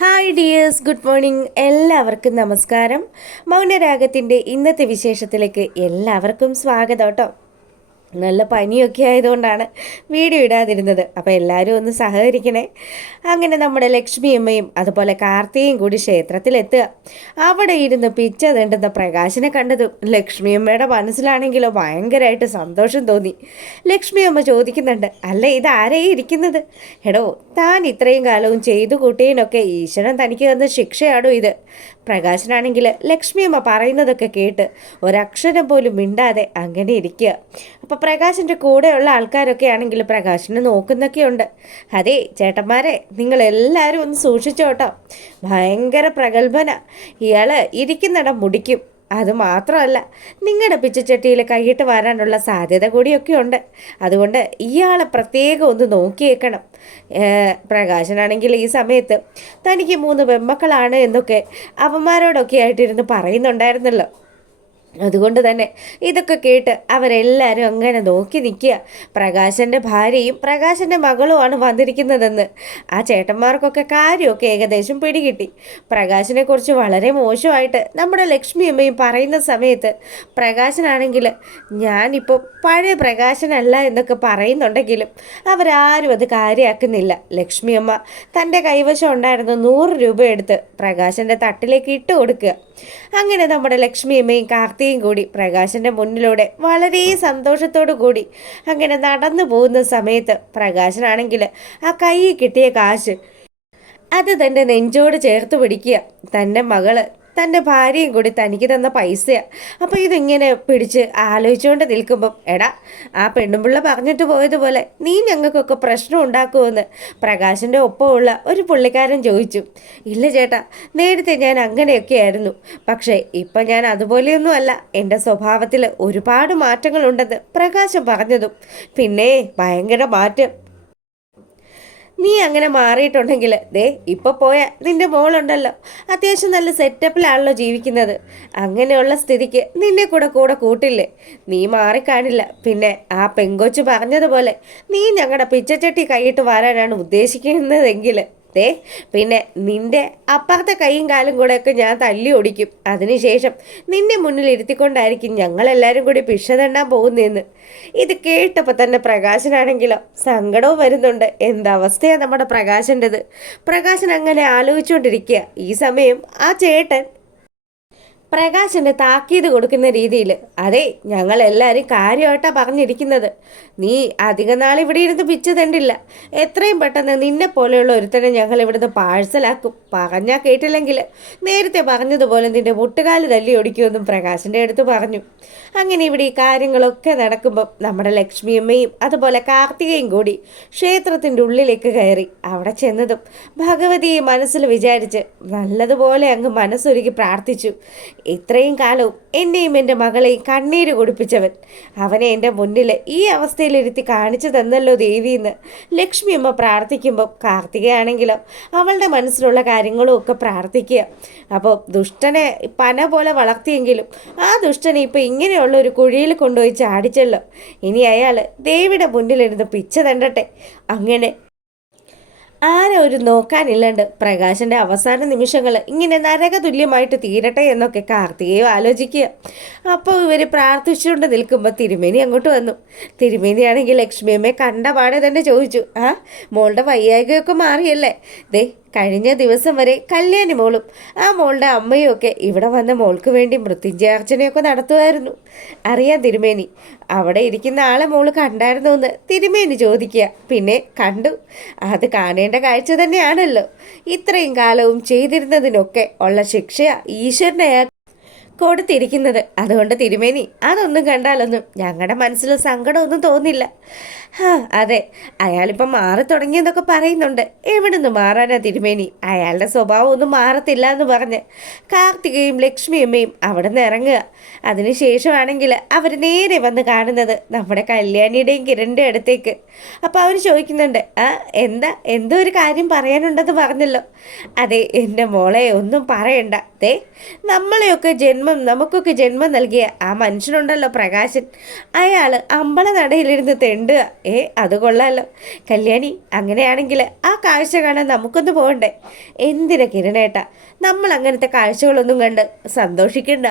Hi dears, good morning. എല്ലാവർക്കും നമസ്കാരം. മൗനരാഗത്തിൻ്റെ ഇന്നത്തെ വിശേഷത്തിലേക്ക് എല്ലാവർക്കും സ്വാഗതം കേട്ടോ. നല്ല പനിയൊക്കെ ആയതുകൊണ്ടാണ് വീഡിയോ ഇടാതിരുന്നത്. അപ്പോൾ എല്ലാവരും ഒന്ന് സഹകരിക്കണേ. അങ്ങനെ നമ്മുടെ ലക്ഷ്മി അമ്മയും അതുപോലെ കാർത്തികയും കൂടി ക്ഷേത്രത്തിലെത്തുക. അവിടെ ഇരുന്ന് പിച്ച തേണ്ടുന്ന പ്രകാശനെ കണ്ടതും ലക്ഷ്മി അമ്മയുടെ മനസ്സിലാണെങ്കിലോ ഭയങ്കരമായിട്ട് സന്തോഷം തോന്നി. ലക്ഷ്മി അമ്മ ചോദിക്കുന്നുണ്ട്, അല്ല ഇതാരെയും ഇരിക്കുന്നത്? എടോ, താൻ ഇത്രയും കാലവും ചെയ്തു കൂട്ടിയതിനൊക്കെ ഈശ്വരൻ തനിക്ക് തന്ന ശിക്ഷയാണോ ഇത്? പ്രകാശനാണെങ്കിൽ ലക്ഷ്മിയമ്മ പറയുന്നതൊക്കെ കേട്ട് ഒരക്ഷരം പോലും മിണ്ടാതെ അങ്ങനെ ഇരിക്കുക. അപ്പോൾ പ്രകാശിൻ്റെ കൂടെയുള്ള ആൾക്കാരൊക്കെ ആണെങ്കിൽ പ്രകാശിനെ നോക്കുന്നൊക്കെയുണ്ട്. അതെ ചേട്ടന്മാരെ, നിങ്ങളെല്ലാവരും ഒന്ന് സൂക്ഷിച്ചോട്ടോ. ഭയങ്കര പ്രഗത്ഭന. ഇയാൾ ഇരിക്കുന്നിടം മുടിക്കും. അതുമാത്രമല്ല, നിങ്ങളുടെ പിച്ചച്ചട്ടിയിൽ കൈയിട്ട് വരാനുള്ള സാധ്യത കൂടിയൊക്കെ ഉണ്ട്. അതുകൊണ്ട് ഇയാളെ പ്രത്യേകം ഒന്ന് നോക്കിയേക്കണം. പ്രകാശനാണെങ്കിൽ ഈ സമയത്ത് തനിക്ക് 3 പെൺമക്കളാണ് എന്നൊക്കെ അവന്മാരോടൊക്കെ ആയിട്ടിരുന്ന് പറയുന്നുണ്ടായിരുന്നല്ലോ. അതുകൊണ്ട് തന്നെ ഇതൊക്കെ കേട്ട് അവരെല്ലാവരും അങ്ങനെ നോക്കി നിൽക്കുക. പ്രകാശൻ്റെ ഭാര്യയും പ്രകാശൻ്റെ മകളുമാണ് വന്നിരിക്കുന്നതെന്ന് ആ ചേട്ടന്മാർക്കൊക്കെ കാര്യമൊക്കെ ഏകദേശം പിടികിട്ടി. പ്രകാശനെക്കുറിച്ച് വളരെ മോശമായിട്ട് നമ്മുടെ ലക്ഷ്മി അമ്മയും പറയുന്ന സമയത്ത് പ്രകാശനാണെങ്കിൽ ഞാനിപ്പോൾ പഴയ പ്രകാശനല്ല എന്നൊക്കെ പറയുന്നുണ്ടെങ്കിലും അവരാരും അത് കാര്യമാക്കുന്നില്ല. ലക്ഷ്മി അമ്മ തൻ്റെ കൈവശം ഉണ്ടായിരുന്ന 100 രൂപ എടുത്ത് പ്രകാശൻ്റെ തട്ടിലേക്ക് ഇട്ട് കൊടുക്കുക. അങ്ങനെ നമ്മുടെ ലക്ഷ്മി അമ്മയും കാർത്തിയും കൂടി പ്രകാശൻ്റെ മുന്നിലൂടെ വളരെ സന്തോഷത്തോടു കൂടി അങ്ങനെ നടന്നു പോകുന്ന സമയത്ത് പ്രകാശനാണെങ്കിൽ ആ കയ്യിൽ കിട്ടിയ കാശ് അത് തൻ്റെ നെഞ്ചോട് ചേർത്ത് പിടിക്കുക. തൻ്റെ മകള് തൻ്റെ ഭാര്യയും കൂടി തനിക്ക് തന്ന പൈസയാണ്. അപ്പോൾ ഇതിങ്ങനെ പിടിച്ച് ആലോചിച്ചുകൊണ്ട് നിൽക്കുമ്പം, എടാ, ആ പെണ്ണുമ്പിള്ള പറഞ്ഞിട്ട് പോയതുപോലെ നീ ഞങ്ങൾക്കൊക്കെ പ്രശ്നം ഉണ്ടാക്കുമെന്ന് പ്രകാശിൻ്റെ ഒപ്പമുള്ള ഒരു പുള്ളിക്കാരൻ ചോദിച്ചു. ഇല്ല ചേട്ടാ, നേരത്തെ ഞാൻ അങ്ങനെയൊക്കെ ആയിരുന്നു. പക്ഷേ ഇപ്പം ഞാൻ അതുപോലെയൊന്നും അല്ല. എൻ്റെ സ്വഭാവത്തിൽ ഒരുപാട് മാറ്റങ്ങളുണ്ടെന്ന് പ്രകാശം പറഞ്ഞതും, പിന്നെ ഭയങ്കര മാറ്റം. നീ അങ്ങനെ മാറിയിട്ടുണ്ടെങ്കിൽ ദേ ഇപ്പോൾ പോയ നിൻ്റെ മോളുണ്ടല്ലോ, അത്യാവശ്യം നല്ല സെറ്റപ്പിലാണല്ലോ ജീവിക്കുന്നത്. അങ്ങനെയുള്ള സ്ഥിതിക്ക് നിന്നെ കൂടെ കൂട്ടില്ലേ? നീ മാറിക്കാണില്ല. പിന്നെ ആ പെങ്കൊച്ചു പറഞ്ഞതുപോലെ നീ ഞങ്ങളുടെ പിച്ചച്ചട്ടി കൈയിട്ട് വരാനാണ് ഉദ്ദേശിക്കുന്നതെങ്കിൽ പിന്നെ നിന്റെ അപ്പുറത്തെ കൈയും കാലും കൂടെയൊക്കെ ഞാൻ തല്ലി ഓടിക്കും. അതിനുശേഷം നിന്നെ മുന്നിൽ ഇരുത്തിക്കൊണ്ടായിരിക്കും ഞങ്ങളെല്ലാവരും കൂടി പിഷ തണ്ടാൻ പോകുന്നതെന്ന്. ഇത് കേട്ടപ്പോൾ തന്നെ പ്രകാശനാണെങ്കിലോ സങ്കടവും വരുന്നുണ്ട്. എന്തവസ്ഥയാണ് നമ്മുടെ പ്രകാശൻ്റെത്. പ്രകാശൻ അങ്ങനെ ആലോചിച്ചുകൊണ്ടിരിക്കുക. ഈ സമയം ആ ചേട്ടൻ പ്രകാശന് താക്കീത് കൊടുക്കുന്ന രീതിയിൽ, അതെ, ഞങ്ങളെല്ലാവരും കാര്യമായിട്ടാണ് പറഞ്ഞിരിക്കുന്നത്. നീ അധിക നാൾ ഇവിടെ ഇരുന്ന് പിച്ച് തണ്ടില്ല. എത്രയും പെട്ടെന്ന് നിന്നെ പോലെയുള്ള ഒരുത്തനെ ഞങ്ങൾ ഇവിടുന്ന് പാഴ്സലാക്കും. പറഞ്ഞാൽ കേട്ടില്ലെങ്കിൽ നേരത്തെ പറഞ്ഞതുപോലെ നിന്റെ മുട്ടുകാല് തല്ലി ഒടിക്കുമെന്നും പ്രകാശൻ്റെ അടുത്ത് പറഞ്ഞു. അങ്ങനെ ഇവിടെ ഈ കാര്യങ്ങളൊക്കെ നടക്കുമ്പം നമ്മുടെ ലക്ഷ്മിയമ്മയും അതുപോലെ കാർത്തികയും കൂടി ക്ഷേത്രത്തിൻ്റെ ഉള്ളിലേക്ക് കയറി. അവിടെ ചെന്നതും ഭഗവതിയെ മനസ്സിൽ വിചാരിച്ച് നല്ലതുപോലെ അങ്ങ് മനസ്സൊരുക്കി പ്രാർത്ഥിച്ചു. ഇത്രയും കാലവും എന്നെയും എൻ്റെ മകളെയും കണ്ണീര് കുടിപ്പിച്ചവൻ, അവനെ എൻ്റെ മുന്നിൽ ഈ അവസ്ഥയിലിരുത്തി കാണിച്ചു തന്നല്ലോ ദേവിയെന്ന് ലക്ഷ്മി അമ്മ പ്രാർത്ഥിക്കുമ്പോൾ കാർത്തികയാണെങ്കിലോ അവളുടെ മനസ്സിലുള്ള കാര്യങ്ങളും ഒക്കെ പ്രാർത്ഥിക്കുക. അപ്പോൾ ദുഷ്ടനെ പന പോലെ വളർത്തിയെങ്കിലും ആ ദുഷ്ടനെ ഇപ്പോൾ ഇങ്ങനെയുള്ള ഒരു കുഴിയിൽ കൊണ്ടുപോയി ചാടിച്ചല്ലോ. ഇനി അയാൾ ദേവിയുടെ മുന്നിലിരുന്ന് പിച്ച തണ്ടട്ടെ. അങ്ങനെ ആരെ ഒരു നോക്കാനില്ലാണ്ട് പ്രകാശൻ്റെ അവസാന നിമിഷങ്ങൾ ഇങ്ങനെ നരകതുല്യമായിട്ട് തീരട്ടെ എന്നൊക്കെ കാർത്തികയോ ആലോചിക്കുക. അപ്പോൾ ഇവർ പ്രാർത്ഥിച്ചുകൊണ്ട് നിൽക്കുമ്പോൾ തിരുമേനി അങ്ങോട്ട് വന്നു. തിരുമേനിയാണെങ്കിൽ ലക്ഷ്മിയമ്മയെ കണ്ട പാടെ തന്നെ ചോദിച്ചു, മോളുടെ വയ്യായികയൊക്കെ മാറിയല്ലേ? കഴിഞ്ഞ ദിവസം വരെ കല്യാണി മോളും ആ മോളുടെ അമ്മയും ഒക്കെ ഇവിടെ വന്ന മോൾക്ക് വേണ്ടി മൃത്യുഞ്ജയാർച്ചനയൊക്കെ നടത്തുമായിരുന്നു. അറിയാം തിരുമേനി. അവിടെ ഇരിക്കുന്ന ആളെ മോള് കണ്ടായിരുന്നു എന്ന് തിരുമേനി ചോദിക്കുക. പിന്നെ കണ്ടു. അത് കാണേണ്ട കാഴ്ച തന്നെയാണല്ലോ. ഇത്രയും കാലവും ചെയ്തിരുന്നതിനൊക്കെ ഉള്ള ശിക്ഷ ഈശ്വരനെ കൊടുത്തിരിക്കുന്നത്. അതുകൊണ്ട് തിരുമേനി അതൊന്നും കണ്ടാലൊന്നും ഞങ്ങളുടെ മനസ്സിൽ സങ്കടമൊന്നും തോന്നില്ല. അതെ, അയാളിപ്പം മാറി തുടങ്ങിയെന്നൊക്കെ പറയുന്നുണ്ട്. എവിടെ നിന്ന് മാറാനാ തിരുമേനി? അയാളുടെ സ്വഭാവം ഒന്നും മാറത്തില്ല എന്ന് പറഞ്ഞ് കാർത്തികയും ലക്ഷ്മിയമ്മയും അവിടെ നിന്ന് ഇറങ്ങുക. അതിനുശേഷമാണെങ്കിൽ അവർ നേരെ വന്ന് കാണുന്നത് നമ്മുടെ കല്യാണിയുടെയും കിരണിൻ്റെ അടുത്തേക്ക്. അപ്പോൾ അവർ ചോദിക്കുന്നുണ്ട്, എന്തോ ഒരു കാര്യം പറയാനുണ്ടെന്ന് പറഞ്ഞല്ലോ. അതെ എൻ്റെ മോളെ, ഒന്നും പറയണ്ട. നമ്മളെയൊക്കെ ജന്മ നമുക്കൊക്കെ ജന്മം നൽകിയ ആ മനുഷ്യനുണ്ടല്ലോ പ്രകാശൻ, അയാൾ അമ്പലനടയിലിരുന്ന് തെണ്ടുക. അത് കൊള്ളാമല്ലോ കല്യാണി. അങ്ങനെയാണെങ്കിൽ ആ കാഴ്ച കാണാൻ നമുക്കൊന്ന് പോകണ്ടേ? എന്തിനാ കിരണേട്ടാ നമ്മൾ അങ്ങനത്തെ കാഴ്ചകളൊന്നും കണ്ട് സന്തോഷിക്കണ്ട.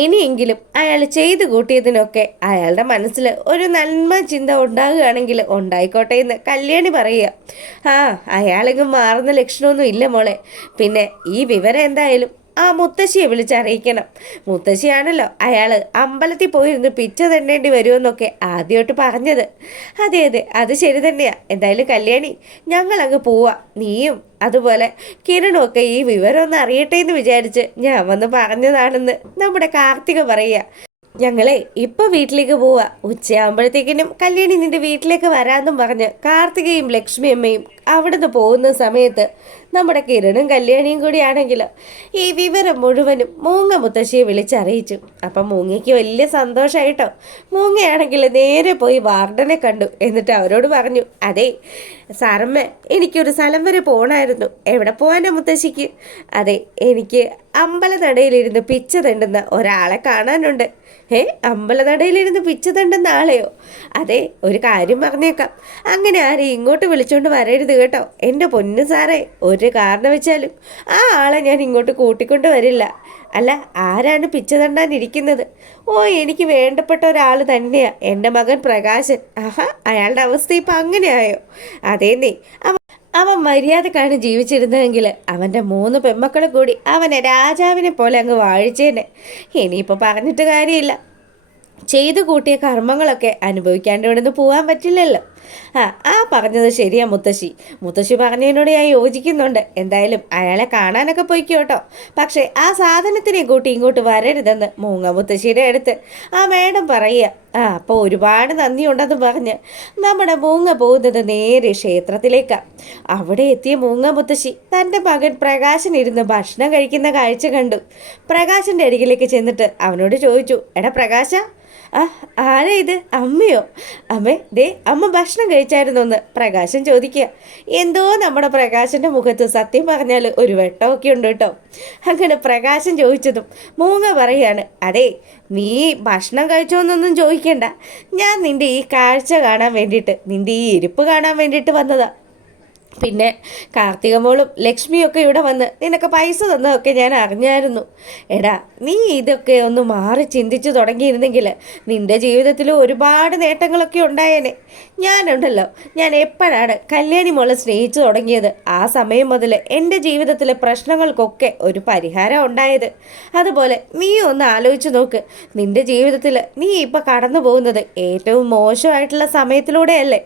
ഇനിയെങ്കിലും അയാൾ ചെയ്തു കൂട്ടിയതിനൊക്കെ അയാളുടെ മനസ്സിൽ ഒരു നന്മ ചിന്ത ഉണ്ടാകുകയാണെങ്കിൽ ഉണ്ടായിക്കോട്ടെ എന്ന് കല്യാണി പറയുക. അയാളെങ്ങും മാറുന്ന ലക്ഷണമൊന്നും ഇല്ല മോളെ. പിന്നെ ഈ വിവരം എന്തായാലും ആ മുത്തശ്ശിയെ വിളിച്ചറിയിക്കണം. മുത്തശ്ശിയാണല്ലോ അയാൾ അമ്പലത്തിൽ പോയിരുന്ന് പിച്ച തന്നേണ്ടി വരുമെന്നൊക്കെ ആദ്യമായിട്ട് പറഞ്ഞത്. അതെ അതെ, അത് ശരി തന്നെയാ. എന്തായാലും കല്യാണി, ഞങ്ങളങ്ങ് പോവാ. നീയും അതുപോലെ കിരണും ഒക്കെ ഈ വിവരം ഒന്ന് അറിയട്ടെ എന്ന് വിചാരിച്ച് ഞാൻ വന്ന് പറഞ്ഞതാണെന്ന് നമ്മുടെ കാർത്തിക പറയുക. ഞങ്ങളെ ഇപ്പൊ വീട്ടിലേക്ക് പോവാ. ഉച്ചയാകുമ്പോഴത്തേക്കിനും കല്യാണി നിന്റെ വീട്ടിലേക്ക് വരാമെന്നും പറഞ്ഞ് കാർത്തികയും ലക്ഷ്മി അമ്മയും അവിടുന്ന് പോകുന്ന സമയത്ത് നമ്മുടെ കിരണും കല്യാണിയും കൂടിയാണെങ്കിലോ ഈ വിവരം മുഴുവനും മൂങ്ങ മുത്തശ്ശിയെ വിളിച്ചറിയിച്ചു. അപ്പം മൂങ്ങയ്ക്ക് വലിയ സന്തോഷമായിട്ടോ. മൂങ്ങയാണെങ്കിൽ നേരെ പോയി വാർഡനെ കണ്ടു. എന്നിട്ട് അവരോട് പറഞ്ഞു, അതെ സാറമ്മ, എനിക്കൊരു സ്ഥലം വരെ പോകണമായിരുന്നു. എവിടെ പോകാനാ മുത്തശ്ശിക്ക്? അതെ, എനിക്ക് അമ്പലനടയിലിരുന്ന് പിച്ച തണ്ടുന്ന ഒരാളെ കാണാനുണ്ട്. അമ്പലനടയിലിരുന്ന് പിച്ച തണ്ടുന്ന ആളെയോ? അതെ, ഒരു കാര്യം പറഞ്ഞേക്കാം, അങ്ങനെ ആരെയും ഇങ്ങോട്ട് വിളിച്ചോണ്ട് വരരുത് കേട്ടോ. എൻ്റെ പൊന്നു സാറേ, ഒരു കാരണം വെച്ചാലും ആ ആളെ ഞാൻ ഇങ്ങോട്ട് കൂട്ടിക്കൊണ്ട് വരില്ല. അല്ല, ആരാണ് പിച്ച തണ്ടാനിരിക്കുന്നത്? എനിക്ക് വേണ്ടപ്പെട്ട ഒരാൾ തന്നെയാ, എൻ്റെ മകൻ പ്രകാശൻ. അയാളുടെ അവസ്ഥ ഇപ്പം അങ്ങനെയായോ? അതേന്നേ, അവൻ മര്യാദക്കാണ് ജീവിച്ചിരുന്നതെങ്കിൽ അവൻ്റെ 3 പെമ്മക്കളെ കൂടി അവനെ രാജാവിനെ പോലെ അങ്ങ് വാഴിച്ചേനെ. ഇനിയിപ്പോൾ പറഞ്ഞിട്ട് കാര്യമില്ല. ചെയ്തു കൂട്ടിയ കർമ്മങ്ങളൊക്കെ അനുഭവിക്കാണ്ട് ഇവിടെ നിന്ന് പോകാൻ പറ്റില്ലല്ലോ. പറഞ്ഞത് ശരിയാ മുത്തശ്ശി പറഞ്ഞതിനോട് ഞാൻ യോജിക്കുന്നുണ്ട്. എന്തായാലും അയാളെ കാണാനൊക്കെ പോയിക്കോട്ടോ. പക്ഷേ ആ സാധനത്തിനെ കൂട്ടി ഇങ്ങോട്ട് വരരുതെന്ന് മൂങ്ങ മുത്തശ്ശിയുടെ അടുത്ത് ആ മേഡം പറയുക. അപ്പോൾ ഒരുപാട് നന്ദിയുണ്ടെന്ന് പറഞ്ഞ് നമ്മുടെ മൂങ്ങ പോകുന്നത് നേരെ ക്ഷേത്രത്തിലേക്കാണ്. അവിടെ എത്തിയ മൂങ്ങ മുത്തശ്ശി തൻ്റെ മകൻ പ്രകാശൻ ഇരുന്ന് ഭക്ഷണം കഴിക്കുന്ന കാഴ്ച കണ്ടു. പ്രകാശൻ്റെ അരികിലേക്ക് ചെന്നിട്ട് അവനോട് ചോദിച്ചു, എടാ പ്രകാശ, ആരാ ഇത്? അമ്മയോ? അമ്മേ, ദേ അമ്മ ഭക്ഷണം കഴിച്ചായിരുന്നോന്ന് പ്രകാശൻ ചോദിക്കുക. എന്തോ നമ്മുടെ പ്രകാശൻ്റെ മുഖത്ത് സത്യം പറഞ്ഞാൽ ഒരു വെട്ടമൊക്കെ ഉണ്ട് കേട്ടോ. അങ്ങനെ പ്രകാശൻ ചോദിച്ചതും മൂങ്ങ പറയാണ്, അതെ നീ ഭക്ഷണം കഴിച്ചോന്നൊന്നും ചോദിക്കണ്ട. ഞാൻ നിൻ്റെ ഈ കാഴ്ച കാണാൻ വേണ്ടിയിട്ട്, നിൻ്റെ ഈ ഇരിപ്പ് കാണാൻ വേണ്ടിയിട്ട് വന്നതാ. പിന്നെ കാർത്തികമോളും ലക്ഷ്മിയൊക്കെ ഇവിടെ വന്ന് നിനക്ക് പൈസ തന്നതൊക്കെ ഞാൻ അറിഞ്ഞായിരുന്നു. എടാ, നീ ഇതൊക്കെ ഒന്ന് മാറി ചിന്തിച്ചു തുടങ്ങിയിരുന്നെങ്കിൽ നിൻ്റെ ജീവിതത്തിൽ ഒരുപാട് നേട്ടങ്ങളൊക്കെ ഉണ്ടായേനെ. ഞാനുണ്ടല്ലോ, ഞാൻ എപ്പോഴാണ് കല്യാണി മോളെ സ്നേഹിച്ചു തുടങ്ങിയത് ആ സമയം മുതൽ എൻ്റെ ജീവിതത്തിലെ പ്രശ്നങ്ങൾക്കൊക്കെ ഒരു പരിഹാരം ഉണ്ടായത്. അതുപോലെ നീ ഒന്ന് ആലോചിച്ച് നോക്ക്, നിൻ്റെ ജീവിതത്തിൽ നീ ഇപ്പോൾ കടന്നു പോകുന്നത് ഏറ്റവും മോശമായിട്ടുള്ള സമയത്തിലൂടെയല്ലേ?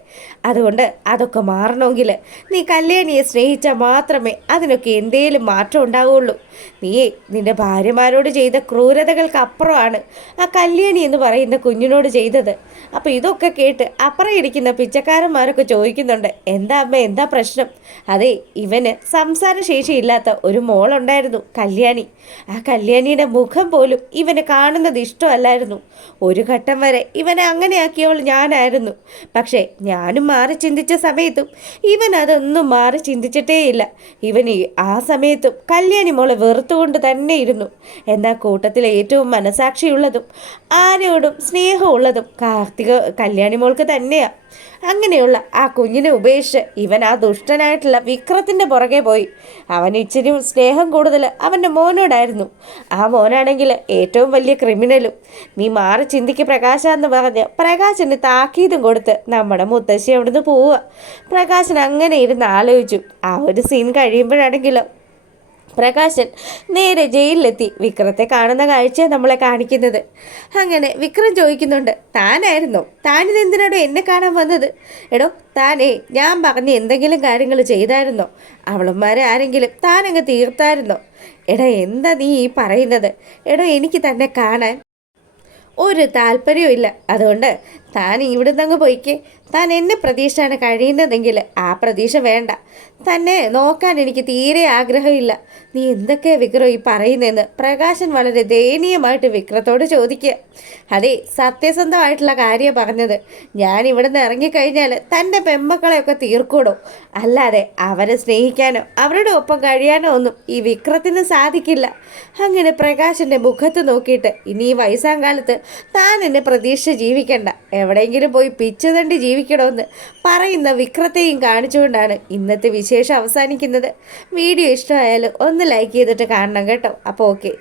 അതുകൊണ്ട് അതൊക്കെ മാറണമെങ്കിൽ നീ കല്യാണിയെ സ്നേഹിച്ചാൽ മാത്രമേ അതിനൊക്കെ എന്തേലും മാറ്റം ഉണ്ടാവുള്ളൂ. നീ നിന്റെ ഭാര്യമാരോട് ചെയ്ത ക്രൂരതകൾക്ക് അപ്പുറമാണ് ആ കല്യാണി എന്ന് പറയുന്ന കുഞ്ഞിനോട് ചെയ്തത്. അപ്പോൾ ഇതൊക്കെ കേട്ട് അപ്പുറം ഇരിക്കുന്ന പിച്ചക്കാരന്മാരൊക്കെ ചോദിക്കുന്നുണ്ട്, എന്താ അമ്മ, എന്താ പ്രശ്നം? അതെ, ഇവന് സംസാരശേഷിയില്ലാത്ത ഒരു മോളുണ്ടായിരുന്നു, കല്യാണി. ആ കല്യാണിയുടെ മുഖം പോലും ഇവന് കാണുന്നത് ഇഷ്ടമല്ലായിരുന്നു. ഒരു ഘട്ടം വരെ ഇവനെ അങ്ങനെയാക്കിയവൾ ഞാനായിരുന്നു. പക്ഷേ ഞാനും മാറി ചിന്തിച്ച സമയത്തും ഇവൻ അതൊന്നും മാറി ചിന്തിച്ചിട്ടേയില്ല. ഇവന് ആ സമയത്തും കല്യാണി മോളെ വെറുത്തുകൊണ്ട് തന്നെ ഇരുന്നു. എന്നാൽ കൂട്ടത്തിലെ ഏറ്റവും മനസാക്ഷിയുള്ളതും ആരോടും സ്നേഹമുള്ളതും കല്യാണി മോൾക്ക് തന്നെയാണ്. അങ്ങനെയുള്ള ആ കുഞ്ഞിനെ ഉപേക്ഷിച്ച് ഇവൻ ആ ദുഷ്ടനായിട്ടുള്ള വിക്രത്തിൻ്റെ പുറകെ പോയി. അവൻ ഇച്ചിരി സ്നേഹം കൂടുതൽ അവൻ്റെ മോനോടായിരുന്നു. ആ മോനാണെങ്കിൽ ഏറ്റവും വലിയ ക്രിമിനലും. നീ മാറി ചിന്തിക്ക് പ്രകാശ എന്ന് പറഞ്ഞ് പ്രകാശന് താക്കീതും കൊടുത്ത് നമ്മുടെ മുത്തശ്ശി അവിടുന്ന് പോവുക. പ്രകാശൻ അങ്ങനെ ഇരുന്ന് ആലോചിച്ചു. ആ ഒരു സീൻ കഴിയുമ്പോഴാണെങ്കിലോ പ്രകാശൻ നേരെ ജയിലിലെത്തി വിക്രത്തെ കാണുന്ന കാഴ്ച നമ്മളെ കാണിക്കുന്നത്. അങ്ങനെ വിക്രം ചോദിക്കുന്നുണ്ട്, താനായിരുന്നോ? താനിതെന്തിനാടോ എന്നെ കാണാൻ വന്നത്? എടോ, താനേ ഞാൻ പറഞ്ഞ് എന്തെങ്കിലും കാര്യങ്ങൾ ചെയ്തായിരുന്നോ? അവളന്മാരെ ആരെങ്കിലും താനങ്ങ് തീർത്തായിരുന്നോ? എടാ, എന്താ നീ ഈ പറയുന്നത്? എടോ, എനിക്ക് തന്നെ കാണാൻ ഒരു താല്പര്യവും ഇല്ല. അതുകൊണ്ട് താൻ ഇവിടുന്ന് അങ്ങ് പോയിക്കേ. താൻ എന്നെ പ്രതീക്ഷയാണ് കഴിയുന്നതെങ്കിൽ ആ പ്രതീക്ഷ വേണ്ട. തന്നെ നോക്കാൻ എനിക്ക് തീരെ ആഗ്രഹമില്ല. നീ എന്തൊക്കെയാ വിക്രം ഈ പറയുന്നതെന്ന് പ്രകാശൻ വളരെ ദയനീയമായിട്ട് വിക്രത്തോട് ചോദിക്കുക. അതെ, സത്യസന്ധമായിട്ടുള്ള കാര്യം പറഞ്ഞത്. ഞാൻ ഇവിടെ നിന്ന് ഇറങ്ങിക്കഴിഞ്ഞാൽ തൻ്റെ പെമ്മക്കളെയൊക്കെ തീർക്കൂടും. അല്ലാതെ അവരെ സ്നേഹിക്കാനോ അവരുടെ ഒപ്പം കഴിയാനോ ഒന്നും ഈ വിക്രത്തിന് സാധിക്കില്ല. അങ്ങനെ പ്രകാശൻ്റെ മുഖത്ത് നോക്കിയിട്ട് ഇനി ഈ വയസ്സാം കാലത്ത് താൻ എന്നെ പ്രതീക്ഷ ജീവിക്കണ്ട, എവിടെയെങ്കിലും പോയി പിച്ചുതണ്ടി ജീവിക്കണമെന്ന് പറയുന്ന വിക്രത്തെയും കാണിച്ചുകൊണ്ടാണ് ഇന്നത്തെ വിശേഷം അവസാനിക്കുന്നത്. വീഡിയോ ഇഷ്ടമായാലും ഒന്ന് ലൈക്ക് ചെയ്തിട്ട് കാണണം കേട്ടോ. അപ്പോൾ ഓക്കെ.